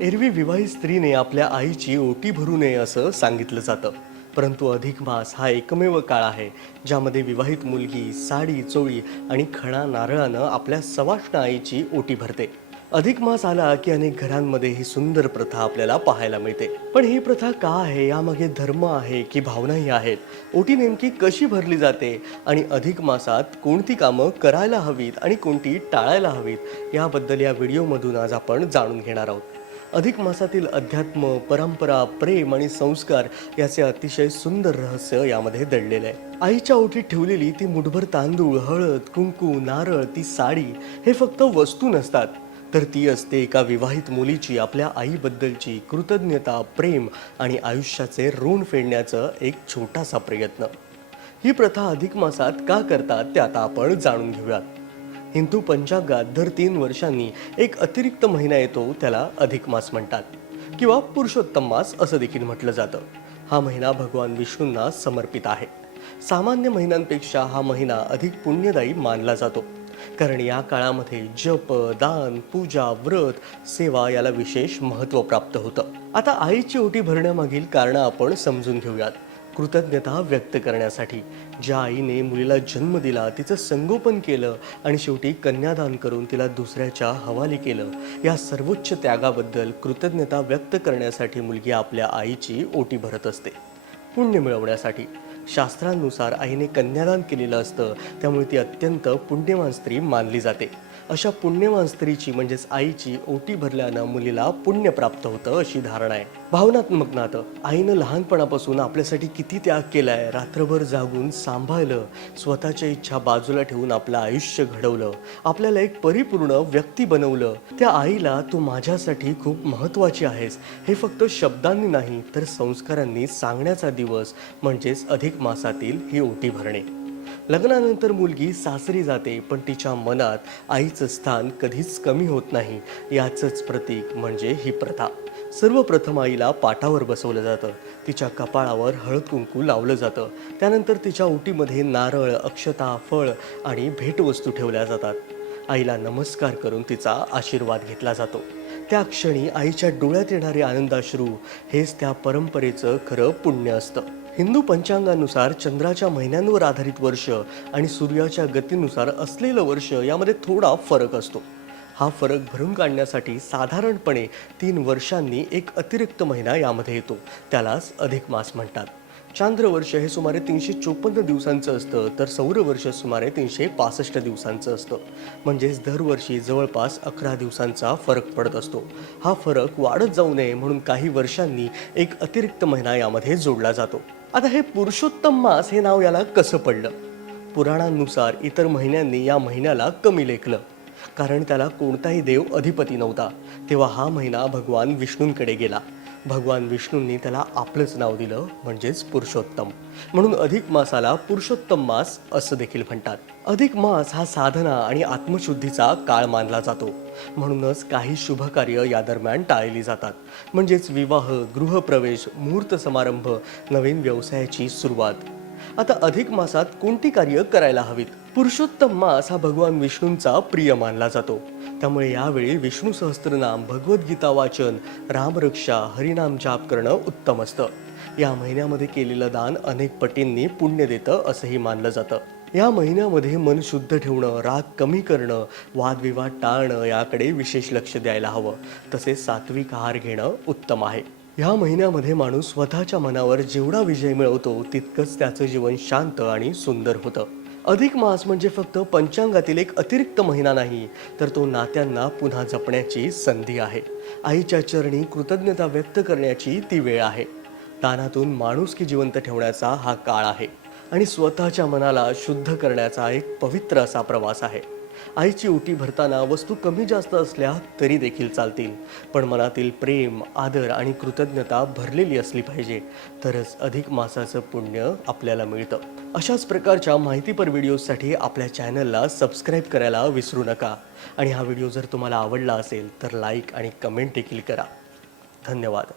एरवी विवाहित स्त्रीने आपल्या आईची ओटी भरू नये असं सांगितलं जातं. परंतु अधिक मास हा एकमेव काळ आहे ज्यामध्ये विवाहित मुलगी साडी चोळी आणि खणा नारळानं आपल्या सवाष्ण आईची ओटी भरते. अधिक मास आला की अनेक घरांमध्ये ही सुंदर प्रथा आपल्याला पाहायला मिळते. पण ही प्रथा का आहे, यामागे धर्म आहे की भावनाही आहेत? ओटी नेमकी कशी भरली जाते आणि अधिक मासात कोणती कामं करायला हवीत आणि कोणती टाळायला हवीत, याबद्दल या व्हिडिओमधून आज आपण जाणून घेणार आहोत. अधिक मासातील अध्यात्म, परंपरा, प्रेम आणि संस्कार याचे अतिशय सुंदर रहस्य यामध्ये दडलेले आहे. आईच्या ओटीत ठेवलेली ती मुठभर तांदूळ, हळद, कुंकू, नारळ, ती साडी हे फक्त वस्तू नसतात, तर ती असते एका विवाहित मुलीची आपल्या आईबद्दलची कृतज्ञता, प्रेम आणि आयुष्याचे ऋण फेडण्याचं एक छोटासा प्रयत्न. ही प्रथा अधिक मासात का करतात ते आता आपण जाणून घेऊयात. हिंदू पंचांगात दर 3 वर्षांनी एक अतिरिक्त महिना येतो, त्याला अधिक मास म्हणतात किंवा पुरुषोत्तम मास असं देखील म्हटलं जातं. हा महिना भगवान विष्णूंना समर्पित आहे. सामान्य महिन्यांपेक्षा हा महिना अधिक पुण्यदायी मानला जातो, कारण या काळामध्ये जप, दान, पूजा, व्रत, सेवा याला विशेष महत्त्व प्राप्त होतं. आता आईची ओटी भरण्यामागील कारणं आपण समजून घेऊयात. कृतज्ञता व्यक्त करण्यासाठी, ज्या आईने मुलीला जन्म दिला, तिचं संगोपन केलं आणि शेवटी कन्यादान करून तिला दुसऱ्याच्या हवाली केलं, या सर्वोच्च त्यागाबद्दल कृतज्ञता व्यक्त करण्यासाठी मुलगी आपल्या आईची ओटी भरत असते. पुण्य मिळवण्यासाठी, शास्त्रांनुसार आईने कन्यादान केलेलं असतं, त्यामुळे ती अत्यंत पुण्यवान स्त्री मानली जाते. अशा पुण्यवान स्त्रीची म्हणजेच आईची ओटी भरल्यानं मुलीला पुण्य प्राप्त होतं अशी धारणा आहे. भावनात्मक नातं, आईनं लहानपणापासून आपल्यासाठी किती त्याग केलाय, रात्रभर जागून सांभाळलं, स्वतःच्या इच्छा बाजूला ठेवून आपलं आयुष्य घडवलं, आपल्याला एक परिपूर्ण व्यक्ती बनवलं. त्या आईला तू माझ्यासाठी खूप महत्त्वाची आहेस हे फक्त शब्दांनी नाही तर संस्कारांनी सांगण्याचा दिवस म्हणजेच अधिक मासातील ही ओटी भरणे. लग्नानंतर मुलगी सासरी जाते, पण तिच्या मनात आईचं स्थान कधीच कमी होत नाही, याचंच प्रतीक म्हणजे ही प्रथा. सर्वप्रथम आईला पाटावर बसवलं जातं, तिच्या कपाळावर हळद कुंकू लावलं जातं. त्यानंतर तिच्या ओटीमध्ये नारळ, अक्षता, फळ आणि भेटवस्तू ठेवल्या जातात. आईला नमस्कार करून तिचा आशीर्वाद घेतला जातो. त्या क्षणी आईच्या डोळ्यात येणारे आनंदाश्रू हेच त्या परंपरेचं खरं पुण्य असतं. हिंदू पंचांगानुसार चंद्राच्या महिन्यांवर आधारित वर्ष आणि सूर्याच्या गतीनुसार असलेलं वर्ष यामध्ये थोडा फरक असतो. हा फरक भरून काढण्यासाठी साधारणपणे 3 वर्षांनी एक अतिरिक्त महिना यामध्ये येतो, त्यालाच अधिक मास म्हणतात. चांद्रवर्ष हे सुमारे 354 दिवसांचं असतं, तर सौरवर्ष सुमारे 365 दिवसांचं असतं. म्हणजेच दरवर्षी जवळपास 11 दिवसांचा फरक पडत असतो. हा फरक वाढत जाऊ नये म्हणून काही वर्षांनी एक अतिरिक्त महिना यामध्ये जोडला जातो. आता हे पुरुषोत्तम मास हे नाव याला कसं पडलं? पुराणांनुसार इतर महिन्यांनी या महिन्याला कमी लेखलं, कारण त्याला कोणताही देव अधिपती नव्हता. तेव्हा हा महिना भगवान विष्णूंकडे गेला. भगवान विष्णूंनी त्याला आपलंच नाव दिलं, म्हणजेच पुरुषोत्तम. म्हणून अधिक मासाला पुरुषोत्तम मास असं देखील म्हणतात. अधिक मास हा साधना आणि आत्मशुद्धीचा काळ मानला जातो. म्हणूनच काही शुभ कार्य या दरम्यान टाळली जातात, म्हणजेच विवाह, गृहप्रवेश, मुहूर्त समारंभ, नवीन व्यवसायाची सुरुवात. आता अधिक मासात कोणती कार्य करायला हवीत? पुरुषोत्तम मास हा भगवान विष्णूंचा प्रिय मानला जातो, त्यामुळे यावेळी विष्णू सहस्त्रनाम, भगवद्गीता वाचन, रामरक्षा, हरिनाम जाप करणं उत्तम असतं. या महिन्यामध्ये केलेलं दान अनेक पटींनी पुण्य देतं असंही मानलं जातं. या महिन्यामध्ये मन शुद्ध ठेवणं, राग कमी करणं, वादविवाद टाळणं याकडे विशेष लक्ष द्यायला हवं. तसेच सात्विक आहार घेणं उत्तम आहे. ह्या महिन्यामध्ये माणूस स्वतःच्या मनावर जेवढा विजय मिळवतो तितकंच त्याचं जीवन शांत आणि सुंदर होतं. अधिक मास म्हणजे फक्त पंचांगातील एक अतिरिक्त महिना नाही, तर तो नात्यांना पुन्हा जपण्याची संधी आहे. आईच्या चरणी कृतज्ञता व्यक्त करण्याची ती वेळ आहे. दानातून माणुसकी जिवंत ठेवण्याचा हा काळ आहे आणि स्वतःच्या मनाला शुद्ध करण्याचा एक पवित्र असा प्रवास आहे. आईची ओटी भरताना वस्तू कमी जास्त असल्या तरी देखील चालतील, पण मनातील प्रेम, आदर आणि कृतज्ञता भरलेली असली पाहिजे, तरच अधिक मासाचं पुण्य आपल्याला मिळतं. अशाच प्रकारच्या माहितीपर व्हिडिओसाठी आपल्या चॅनलला सबस्क्राईब करायला विसरू नका. आणि हा व्हिडिओ जर तुम्हाला आवडला असेल तर लाईक आणि कमेंट देखील करा. धन्यवाद.